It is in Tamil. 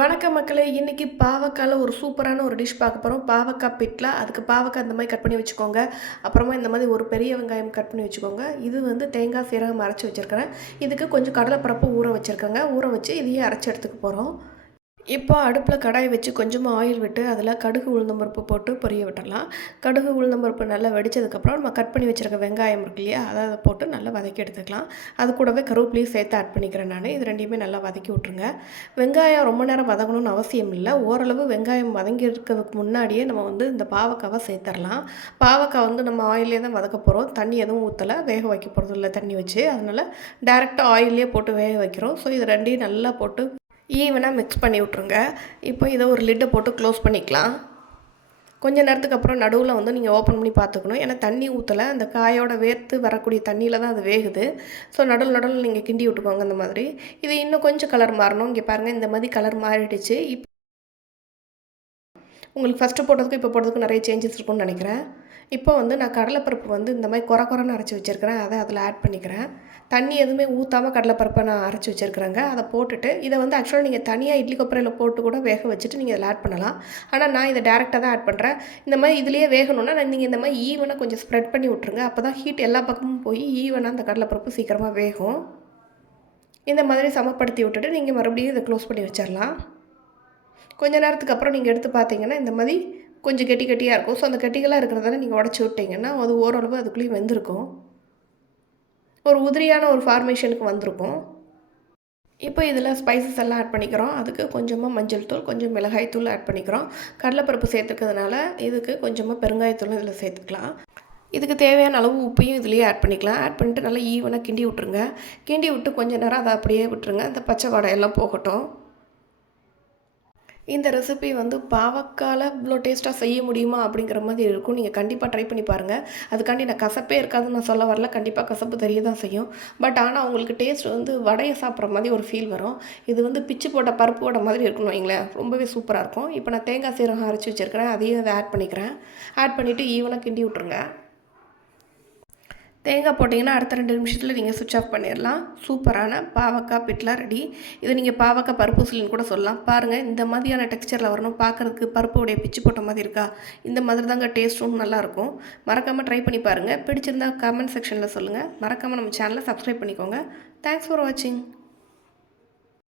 வணக்கம் மக்களே! இன்னைக்கு பாவக்கால ஒரு சூப்பரான ஒரு டிஷ் பார்க்க போறோம். பாவக்கா பிட்லா. அதுக்கு பாவக்காய் இந்த மாரி கட் பண்ணி வச்சுக்கோங்க. அப்புறமா இந்த மாரி ஒரு பெரிய வெங்காயம் கட் பண்ணி வச்சுக்கோங்க. இது வந்து தேங்காய், சீரகம் அரைச்சு வச்சிருக்கிறேன். இதுக்கு கொஞ்சம் கடலைப்பருப்பு ஊற வச்சிருக்கேங்க. ஊற வச்சு இதையும் அரைச்சு எடுத்துக்க போறோம். இப்போ அடுப்பில் கடாய் வச்சு கொஞ்சமாக ஆயில் விட்டு அதில் கடுகு உளுந்தம் பருப்பு போட்டு பொரிய விட்டுடலாம். கடுகு உளுந்தம் பருப்பு நல்லா வெடிச்சதுக்கப்புறம் நம்ம கட் பண்ணி வச்சுருக்க வெங்காயம் இருக்கு இல்லையா, அதை போட்டு நல்லா வதக்கி எடுத்துக்கலாம். அது கூடவே கருவேப்பிலையும் சேர்த்து ஆட் பண்ணிக்கிறேன் நான். இது ரெண்டையுமே நல்லா வதக்கி விட்ருங்க. வெங்காயம் ரொம்ப நேரம் வதங்கணும்னு அவசியம் இல்லை. ஓரளவு வெங்காயம் வதங்கி இருக்கிறதுக்கு முன்னாடியே நம்ம வந்து இந்த பாவக்காவை சேர்த்துடலாம். பாவக்காய் வந்து நம்ம ஆயிலே தான் வதக்க போகிறோம். தண்ணி எதுவும் ஊற்றலை, வேக வைக்க போகிறது இல்லை தண்ணி வச்சு. அதனால் டேரெக்டாக ஆயிலே போட்டு வேக வைக்கிறோம். ஸோ இது ரெண்டையும் நல்லா போட்டு ஈவனாக மிக்ஸ் பண்ணி விட்ருங்க. இப்போ இதை ஒரு லிட்டை போட்டு க்ளோஸ் பண்ணிக்கலாம். கொஞ்ச நேரத்துக்கு அப்புறம் நடுவில் வந்து நீங்கள் ஓப்பன் பண்ணி பார்த்துக்கணும். ஏன்னா தண்ணி ஊற்றலை, அந்த காயோட வேர்த்து வரக்கூடிய தண்ணியில் தான் அது வேகுது. ஸோ நடுவில் நீங்கள் கிண்டி விட்டுக்கோங்க இந்த மாதிரி. இது இன்னும் கொஞ்சம் கலர் மாறணும். இங்கே பாருங்கள், இந்த மாதிரி கலர் மாறிடுச்சு. உங்களுக்கு ஃபஸ்ட்டு போட்டதுக்கும் இப்போ போட்டதுக்கும் நிறைய சேஞ்சஸ் இருக்கும்னு நினைக்கிறேன். இப்போ வந்து நான் கடலைப்பருப்பு வந்து இந்த மாதிரி கொரன்னு அரைச்சி வச்சுருக்கிறேன். அதை அதில் ஆட் பண்ணிக்கிறேன். தண்ணி எதுவுமே ஊற்றாமல் கடலைப்பருப்பை நான் அரைச்சி வச்சுருக்கிறேங்க. அதை போட்டுட்டு இதை வந்து ஆக்சுவலாக நீங்கள் தனியாக இட்லி கொப்பரையில் போட்டு கூட வேக வச்சுட்டு நீங்கள் இதில் ஆட் பண்ணலாம். ஆனால் நான் இதை டேரெக்டாக தான் ஆட் பண்ணுறேன். இந்த மாதிரி இதுலேயே வேகணும்னா நீங்கள் இந்த மாதிரி ஈவனாக கொஞ்சம் ஸ்ப்ரெட் பண்ணி விட்ருங்க. அப்போ தான் ஹீட் எல்லா பக்கமும் போய் ஈவனாக அந்த கடலைப்பருப்பு சீக்கிரமாக வேகும். இந்த மாதிரி சமப்படுத்தி விட்டுட்டு நீங்கள் மறுபடியும் இதை க்ளோஸ் பண்ணி வச்சிடலாம். கொஞ்ச நேரத்துக்கு அப்புறம் நீங்கள் எடுத்து பார்த்தீங்கன்னா இந்த மாதிரி கொஞ்சம் கெட்டியாக இருக்கும். ஸோ அந்த கெட்டிகளாக இருக்கிறதால நீங்கள் உடச்சி விட்டிங்கன்னா அது ஓரளவு அதுக்குள்ளேயும் வெந்திருக்கும். ஒரு உதிரியான ஒரு ஃபார்மேஷனுக்கு வந்திருக்கும். இப்போ இதில் ஸ்பைசஸ் எல்லாம் ஆட் பண்ணிக்கிறோம். அதுக்கு கொஞ்சமாக மஞ்சள் தூள், கொஞ்சம் மிளகாய் தூள் ஆட் பண்ணிக்கிறோம். கடலைப்பருப்பு சேர்த்துக்கிறதுனால இதுக்கு கொஞ்சமாக பெருங்காயத்தூளும் இதில் சேர்த்துக்கலாம். இதுக்கு தேவையான அளவு உப்பையும் இதுலேயே ஆட் பண்ணிக்கலாம். ஆட் பண்ணிட்டு நல்லா ஈவனாக கிண்டி விட்ருங்க. கிண்டி விட்டு கொஞ்சம் நேரம் அதை அப்படியே விட்டுருங்க. அந்த பச்சை வாடையெல்லாம் போகட்டும். இந்த ரெசிபி வந்து பாவக்கால இவ்வளோ டேஸ்ட்டாக செய்ய முடியுமா அப்படிங்கிற மாதிரி இருக்கும். நீங்கள் கண்டிப்பாக ட்ரை பண்ணி பாருங்கள். அதுக்காண்டி நான் கசப்பே இருக்காதுன்னு நான் சொல்ல வரல. கண்டிப்பாக கசப்பு தெரிய தான் செய்யும். பட் ஆனால் உங்களுக்கு டேஸ்ட் வந்து வடையை சாப்பிட்ற மாதிரி ஒரு ஃபீல் வரும். இது வந்து பிச்சு போட்ட பருப்பு வடை மாதிரி இருக்குன்னு வைங்களேன். ரொம்பவே சூப்பராக இருக்கும். இப்போ நான் தேங்காய் சீரகம் அரைச்சி வச்சுருக்கிறேன். அதையும் அதை ஆட் பண்ணிக்கிறேன். ஆட் பண்ணிவிட்டு ஈவனாக கிண்டி விட்ருங்க. தேங்காய் போட்டிங்கன்னா அடுத்த 2 நிமிஷத்தில் நீங்கள் சுவிட்ச் ஆஃப் பண்ணிடலாம். சூப்பரான பாவக்காய் பிட்லா ரெடி. இதை நீங்கள் பாவக்காய் பருப்பு உசிலின்னு கூட சொல்லலாம். பாருங்கள், இந்த மாதிரியான டெக்ஸ்சரில் வரணும். பார்க்குறதுக்கு பருப்புடைய பிச்சு போட்ட மாதிரி இருக்கா? இந்த மாதிரி தாங்க டேஸ்ட்டும் நல்லாயிருக்கும். மறக்காமல் ட்ரை பண்ணி பாருங்கள். பிடிச்சிருந்தா கமெண்ட் செக்ஷனில் சொல்லுங்கள். மறக்காமல் நம்ம சேனலை சப்ஸ்கிரைப் பண்ணிக்கோங்க. தேங்க்ஸ் ஃபார் வாட்சிங்.